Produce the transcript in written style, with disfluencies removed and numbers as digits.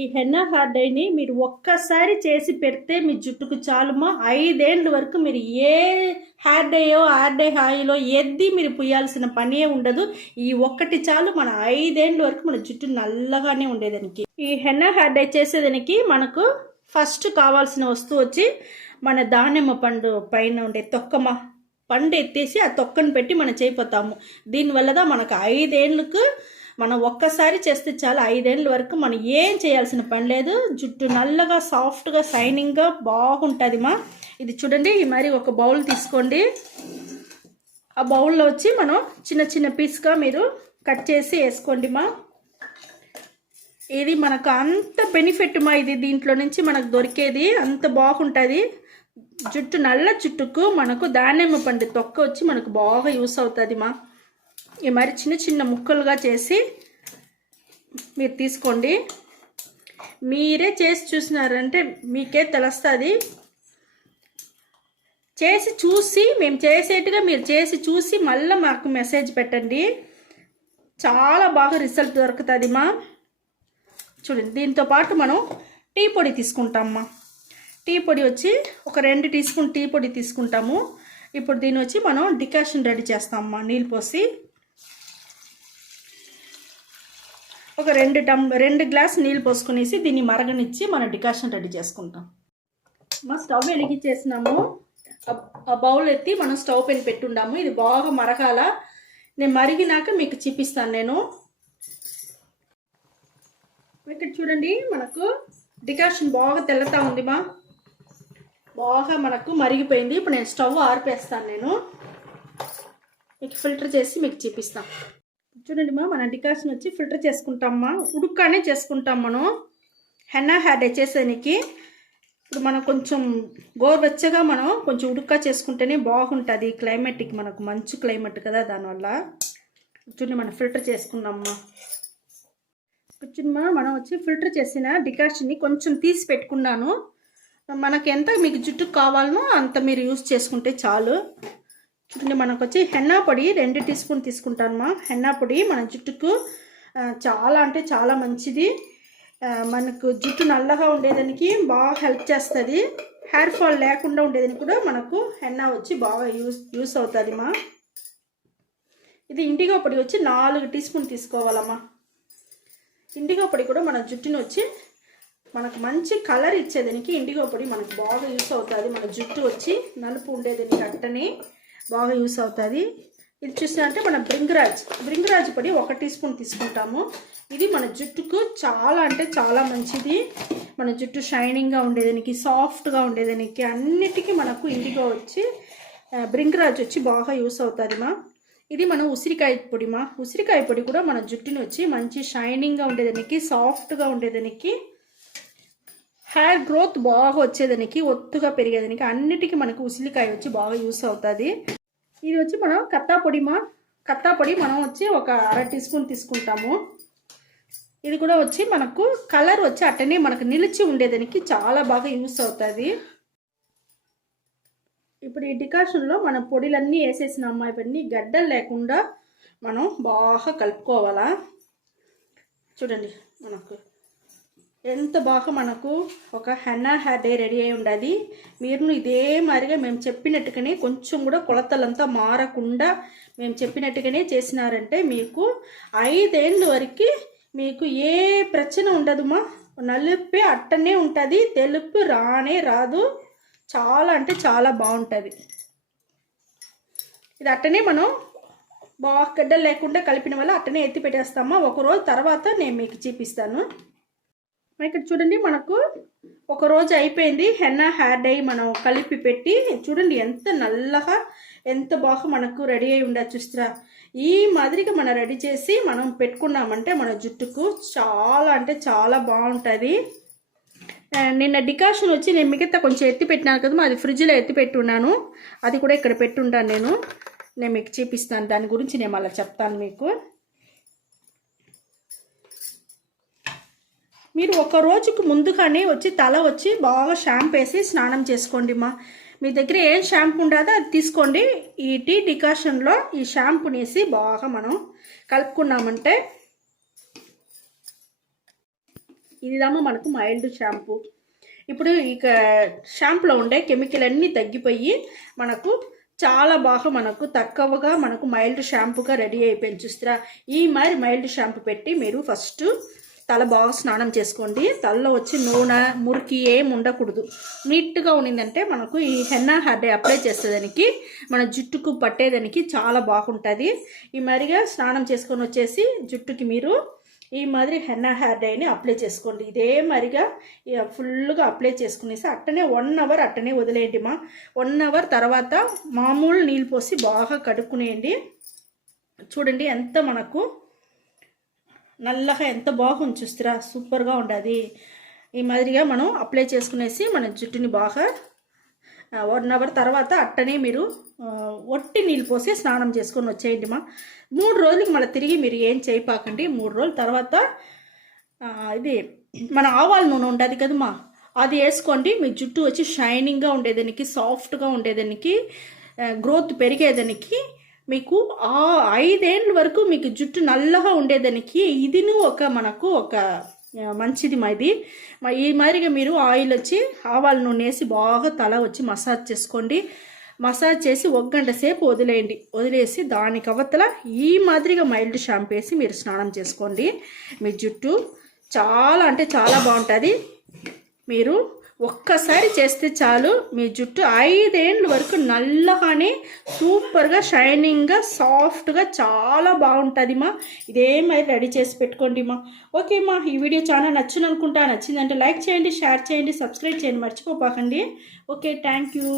ఈ henna hair డైని మీరు ఒక్కసారి చేసి పెడితే మీ జుట్టుకు చాలుమా 5 ఏళ్ళ వరకు మీరు ఏ హెయిర్ డై ఆయిలో ఎద్ది మీరు పుయ్యాల్సిన పనే ఉండదు. ఈ ఒక్కటి చాలు మన 5 ఏళ్ళ వరకు మన జుట్టు నల్లగానే ఉండేదానికి. ఈ హెన్నా హెయిర్ డై చేసేదానికి మనకు ఫస్ట్ కావాల్సిన వస్తువు వచ్చి మన దానిమ్మ పండు పైన ఉండే తొక్కమ పండు ఎత్తేసి ఆ తొక్కను పెట్టి మనం చేయిపోతాము. దీనివల్ల మనకు 5 ఏళ్ళకు మనం ఒక్కసారి చేస్తే చాలా 5 ఏళ్ళ వరకు మనం ఏం చేయాల్సిన పని లేదు. జుట్టు నల్లగా సాఫ్ట్గా షైనింగ్గా బాగుంటుంది మా. ఇది చూడండి, ఈ మరి ఒక బౌల్ తీసుకోండి. ఆ బౌల్లో వచ్చి మనం చిన్న చిన్న పీస్గా మీరు కట్ చేసి వేసుకోండి మా. ఇది మనకు అంత బెనిఫిట్ మా. ఇది దీంట్లో నుంచి మనకు దొరికేది అంత బాగుంటుంది. జుట్టు నల్ల జుట్టుకు మనకు దానిమ్మ పండు తొక్క వచ్చి మనకు బాగా యూస్ అవుతుంది మా. ఈ మరి చిన్న చిన్న ముక్కలుగా చేసి మీరు తీసుకోండి. మీరే చేసి చూసినారంటే మీకే తెలుస్తుంది. చేసి చూసి మేము చేసేట్టుగా మీరు చేసి చూసి మళ్ళీ మాకు మెసేజ్ పెట్టండి. చాలా బాగా రిజల్ట్ దొరుకుతుంది మా. చూడండి, దీంతో పాటు మనం టీ పొడి తీసుకుంటామమ్మా. టీ పొడి వచ్చి ఒక 2 టీ స్పూన్ టీ పొడి తీసుకుంటాము. ఇప్పుడు దీని వచ్చి మనం డికాషన్ రెడీ చేస్తామమ్మా. నీళ్ళు పోసి ఒక 2 గ్లాస్ నీళ్ళు పోసుకునేసి దీన్ని మరగనిచ్చి మనం డికాషన్ రెడీ చేసుకుంటాం. మా స్టవ్ వెలిగించేసినాము. ఆ బౌల్ ఎత్తి మనం స్టవ్ పైన పెట్టుండాము. ఇది బాగా మరగాల. నేను మరిగినాక మీకు చూపిస్తాను. నేను ఇక్కడ చూడండి, మనకు డికాషన్ బాగా తెల్లతా ఉంది మా. బాగా మనకు మరిగిపోయింది. ఇప్పుడు నేను స్టవ్ ఆర్పేస్తాను. నేను మీకు ఫిల్టర్ చేసి మీకు చూపిస్తాను. చూడండి మా, మన డికాషన్ వచ్చి ఫిల్టర్ చేసుకుంటామమ్మా. ఉడుక్కానే చేసుకుంటాం మనం హెన్నా హెయిర్ డై చేసేదానికి. ఇప్పుడు మనం కొంచెం గోరువెచ్చగా మనం కొంచెం ఉడుక్కా చేసుకుంటేనే బాగుంటుంది. క్లైమేట్కి మనకు మంచు క్లైమేట్ కదా, దానివల్ల చూడండి మనం ఫిల్టర్ చేసుకున్నామ్మా. కూర్చుని మనం వచ్చి ఫిల్టర్ చేసిన డికాషన్ని కొంచెం తీసి పెట్టుకున్నాను. మనకి ఎంత మీకు జుట్టుకు కావాలనో అంత మీరు యూస్ చేసుకుంటే చాలు. చూడండి, మనకు వచ్చి హెన్నా పొడి 2 టీ స్పూన్ తీసుకుంటానమ్మా. హెన్నా పొడి మన జుట్టుకు చాలా అంటే చాలా మంచిది. మనకు జుట్టు నల్లగా ఉండేదానికి బాగా హెల్ప్ చేస్తుంది. హెయిర్ ఫాల్ లేకుండా ఉండేదానికి కూడా మనకు హెన్నా వచ్చి బాగా యూస్ అవుతుంది మా. ఇది ఇండిగో పొడి వచ్చి 4 టీ స్పూన్ తీసుకోవాలమ్మా. ఇండిగో పొడి కూడా మన జుట్టుని వచ్చి మనకు మంచి కలర్ ఇచ్చేదానికి ఇండిగో పొడి మనకు బాగా యూస్ అవుతుంది. మన జుట్టు వచ్చి నలుపు ఉండేదానికి అట్టని బాగా యూస్ అవుతుంది. ఇది చూసినంటే మన బ్రింగరాజ్ పొడి 1 టీ స్పూన్ తీసుకుంటాము. ఇది మన జుట్టుకు చాలా అంటే చాలా మంచిది. మన జుట్టు షైనింగ్గా ఉండేదానికి, సాఫ్ట్గా ఉండేదానికి అన్నిటికీ మనకు ఇండిగో వచ్చి బ్రింగరాజ్ వచ్చి బాగా యూస్ అవుతుంది మా. ఇది మన ఉసిరికాయ పొడి మా. ఉసిరికాయ పొడి కూడా మన జుట్టుని వచ్చి మంచి షైనింగ్గా ఉండేదానికి, సాఫ్ట్గా ఉండేదానికి, హెయిర్ గ్రోత్ బాగా వచ్చేదానికి, ఒత్తుగా పెరిగేదానికి అన్నిటికీ మనకు ఉసిరికాయ వచ్చి బాగా యూస్ అవుతుంది. ఇది వచ్చి మనం కత్తా పొడి మనం వచ్చి ఒక 1/2 టీ స్పూన్ తీసుకుంటాము. ఇది కూడా వచ్చి మనకు కలర్ వచ్చి అట్టనే మనకు నిలిచి ఉండేదానికి చాలా బాగా యూస్ అవుతుంది. ఇప్పుడు ఈ డికాషన్లో మన పొడిలన్నీ వేసేసినాము. ఇవన్నీ గడ్డలు లేకుండా మనం బాగా కలుపుకోవాలా. చూడండి, మనకు ఎంత బాగా మనకు ఒక హెన్నా హెయిర్ డై రెడీ అయి ఉండాలి. మీరు ఇదే మాదిరిగా మేము చెప్పినట్టుగానే కొంచెం కూడా కొలతలంతా మారకుండా మేము చెప్పినట్టుగానే చేసినారంటే మీకు 5 ఏళ్ళ వరకు మీకు ఏ ప్రశ్న ఉండదుమా. నలుపే అట్టనే ఉంటుంది, తెలుపు రానే రాదు. చాలా అంటే చాలా బాగుంటుంది. ఇది అట్టనే మనం బాగా గడ్డలు లేకుండా కలిపిన వల్ల అట్టనే ఎత్తి పెట్టేస్తామా. 1 రోజు తర్వాత నేను మీకు చూపిస్తాను. ఇక్కడ చూడండి, మనకు 1 రోజు అయిపోయింది. హెన్నా హెయిర్ డై మనం కలిపి పెట్టి చూడండి ఎంత నల్లగా ఎంత బాగా మనకు రెడీ అయి ఉండదు. చూస్తారా, ఈ మాదిరిగా మనం రెడీ చేసి మనం పెట్టుకున్నామంటే మన జుట్టుకు చాలా అంటే చాలా బాగుంటుంది. నిన్న డికాషన్ వచ్చి నేను మిగతా కొంచెం ఎత్తి పెట్టినాను కదా, అది ఫ్రిడ్జ్లో ఎత్తి పెట్టున్నాను. అది కూడా ఇక్కడ పెట్టుంటాను. నేను మీకు చూపిస్తాను. దాని గురించి నేను మళ్ళీ చెప్తాను మీకు. మీరు 1 రోజుకు ముందుగానే వచ్చి తల వచ్చి బాగా షాంపూ వేసి స్నానం చేసుకోండి మా. మీ దగ్గర ఏం షాంపూ ఉండదో అది తీసుకోండి. ఈ టీ డికాషన్లో ఈ షాంపూని వేసి బాగా మనం కలుపుకున్నామంటే ఇదిదామా మనకు మైల్డ్ షాంపూ. ఇప్పుడు ఇక షాంపూలో ఉండే కెమికల్ అన్నీ తగ్గిపోయి మనకు చాలా బాగా మనకు తక్కువగా మనకు మైల్డ్ షాంపూగా రెడీ అయిపోయింది. చూస్తారా, ఈ మరి మైల్డ్ షాంపూ పెట్టి మీరు ఫస్ట్ తల బాగా స్నానం చేసుకోండి. తలలో వచ్చి నూనె మురికి ఏం ఉండకూడదు. నీట్గా ఉన్నిందంటే మనకు ఈ హెన్నా హెయిర్ డై అప్లై చేసేదానికి మన జుట్టుకు పట్టేదానికి చాలా బాగుంటుంది. ఈ మరిగా స్నానం చేసుకొని వచ్చేసి జుట్టుకి మీరు ఈ మాదిరి హెన్నా హెయిర్ డైని అప్లై చేసుకోండి. ఇదే మరిగా ఫుల్గా అప్లై చేసుకునేసి అట్టనే 1 అవర్ అట్టనే వదిలేయండి. 1 అవర్ తర్వాత మామూలు నీళ్ళు పోసి బాగా కడుక్కునేయండి. చూడండి ఎంత మనకు నల్లగా ఎంత బాగుంది. చూస్తారా, సూపర్గా ఉండదు. ఈ మాదిరిగా మనం అప్లై చేసుకునేసి మన జుట్టుని బాగా 1 అవర్ తర్వాత అట్టనే మీరు ఒట్టి నీళ్ళు పోసి స్నానం చేసుకొని వచ్చేయండి. 3 రోజులకి మళ్ళీ తిరిగి మీరు ఏం చేయపాకండి. 3 రోజుల తర్వాత ఇది మన ఆవాల నూనె ఉంటుంది కదమ్మా, అది వేసుకోండి. మీ జుట్టు వచ్చి షైనింగ్గా ఉండేదానికి, సాఫ్ట్గా ఉండేదానికి, గ్రోత్ పెరిగేదానికి, మీకు 5 ఏళ్ళ వరకు మీకు జుట్టు నల్లగా ఉండేదానికి ఇదిను మనకు ఒక మంచిది. ఇది ఈ మాదిరిగా మీరు ఆయిల్ వచ్చి ఆవాల నూనె వేసి బాగా తల వచ్చి మసాజ్ చేసుకోండి. మసాజ్ చేసి 1 గంట సేపు వదిలేయండి. వదిలేసి దానికి అవతల ఈ మాదిరిగా మైల్డ్ షాంపూ వేసి మీరు స్నానం చేసుకోండి. మీ జుట్టు చాలా అంటే చాలా బాగుంటుంది. మీరు ఒక్కసారి చేస్తే చాలు, మీ జుట్టు 5 ఏళ్ళ వరకు నల్లగానే సూపర్గా షైనింగ్గా సాఫ్ట్గా చాలా బాగుంటుంది. ఇదే మరి రెడీ చేసి పెట్టుకోండి. ఓకే ఈ వీడియో చాలా నచ్చింది అనుకుంటా. నచ్చిందంటే లైక్ చేయండి, షేర్ చేయండి, సబ్స్క్రైబ్ చేయండి మర్చిపోపాకండి. Okay, thank you.